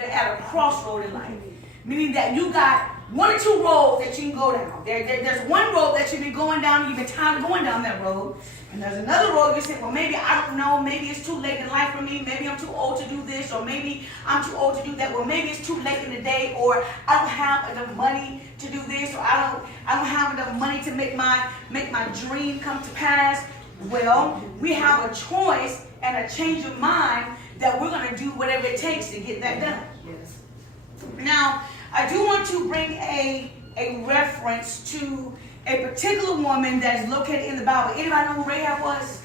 they're at a crossroad in life. Meaning that you got one or two roads that you can go down. There's one road that you've been going down, you've been tired of going down that road. And there's another road you say, well, maybe I don't know, maybe it's too late in life for me, maybe I'm too old to do this, or maybe I'm too old to do that, or maybe it's too late in the day, or I don't have enough money to do this, or I don't have enough money to make my dream come to pass. Well, we have a choice and a change of mind that we're going to do whatever it takes to get that done. Yes. Now, I do want to bring a reference to a particular woman that is located in the Bible. Anybody know who Rahab was?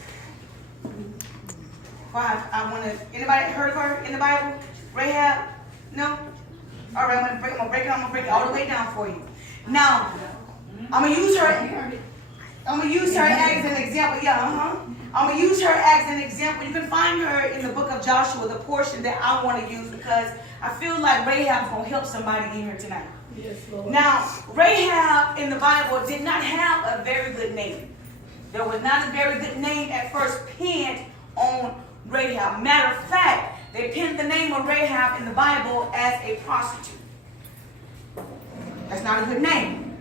Anybody heard of her in the Bible? Rahab? No? All right, I'm gonna break it all the way down for you. Now, I'm gonna use her as an example. I'm gonna use her as an example. You can find her in the book of Joshua, the portion that I want to use, because I feel like Rahab's gonna help somebody in here tonight. Yes, Lord. Now, Rahab in the Bible did not have a very good name. There was not a very good name at first pinned on Rahab. Matter of fact, they pinned the name of Rahab in the Bible as a prostitute. That's not a good name.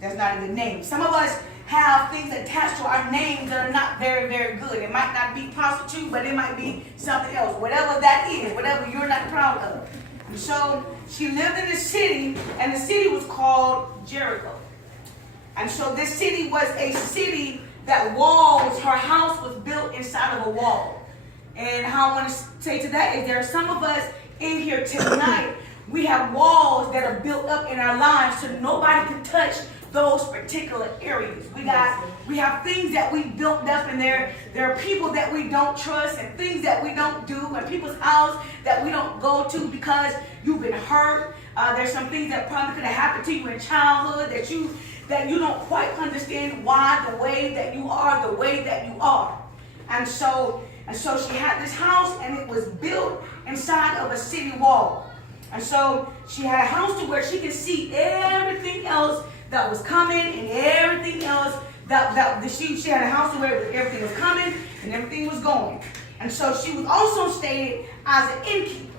That's not a good name. Some of us have things attached to our names that are not very, very good. It might not be prostitute, but it might be something else. Whatever that is, whatever you're not proud of. And so she lived in a city, and the city was called Jericho. And so this city was a city that walls, her house was built inside of a wall. And how I want to say to that is there are some of us in here tonight, we have walls that are built up in our lives so nobody can touch those particular areas. We have things that we built up in there. There are people that we don't trust and things that we don't do, and people's house that we don't go to because you've been hurt. There's some things that probably could have happened to you in childhood that you don't quite understand why the way that you are the way that you are. And so she had this house, and it was built inside of a city wall. And so she had a house to where she could see everything else that was coming and everything else she had a house to where everything was coming and everything was going. And so she was also stated as an innkeeper.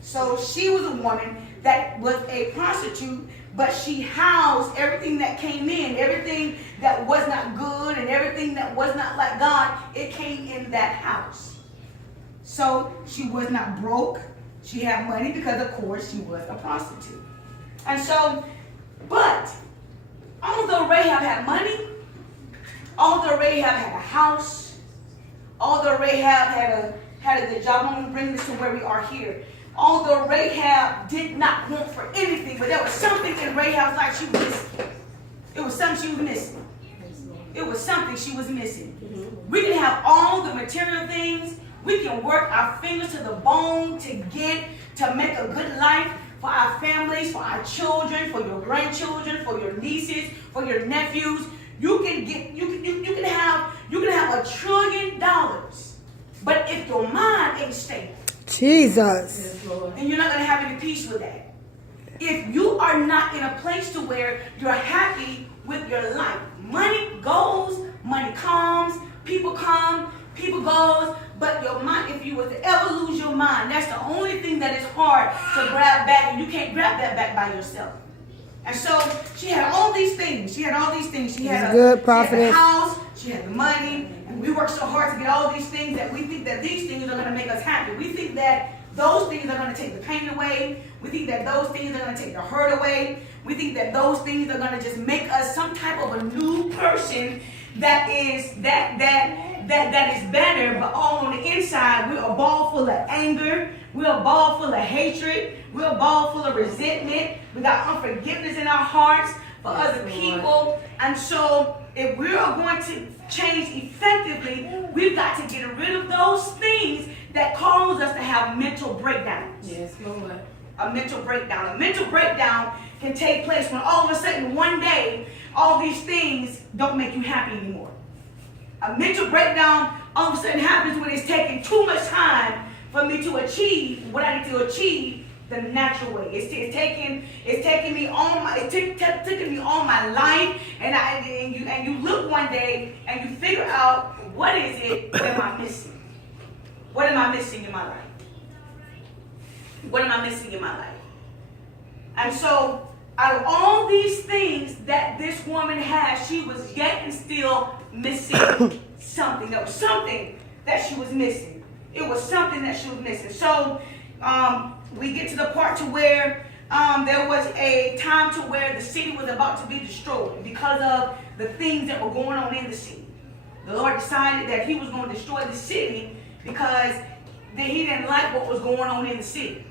So she was a woman that was a prostitute, but she housed everything that came in, everything that was not good and everything that was not like God, it came in that house. So she was not broke. She had money because, of course, she was a prostitute. And so, but although Rahab had money, although Rahab had a house, although Rahab had a good job, I'm going to bring this to where we are here. Although Rahab did not want for anything, but there was something in Rahab's life she was missing. It was something she was missing. It was something she was missing. We can have all the material things. We can work our fingers to the bone to make a good life for our families, for our children, for your grandchildren, for your nieces, for your nephews. You can have $1 trillion, but if your mind ain't stable, Jesus, and you're not going to have any peace with that. If you are not in a place to where you're happy with your life, money goes, money comes, people come, people goes, but your mind, if you were to ever lose your mind, that's the only thing that is hard to grab back, and you can't grab that back by yourself. And so she had all these things. She had the house, she had the money, and we work so hard to get all these things that we think that these things are going to make us happy. We think that those things are going to take the pain away. We think that those things are going to take the hurt away. We think that those things are going to just make us some type of a new person that is better, but all on the inside, we're a ball full of anger. We're a ball full of hatred. We're a ball full of resentment. We got unforgiveness in our hearts for other people. And so if we are going to change effectively, we've got to get rid of those things that cause us to have mental breakdowns. Yes, Lord. A mental breakdown. A mental breakdown can take place when all of a sudden one day, all these things don't make you happy anymore. A mental breakdown all of a sudden happens when it's taking too much time for me to achieve what I need to achieve the natural way. It's taking me all my life, and you look one day and you figure out, what is it that am I missing? What am I missing in my life? What am I missing in my life? And so, out of all these things that this woman had, she was yet and still missing something. There was something that she was missing. It was something that she was missing. So, we get to the part to where there was a time to where the city was about to be destroyed because of the things that were going on in the city. The Lord decided that he was going to destroy the city because he didn't like what was going on in the city.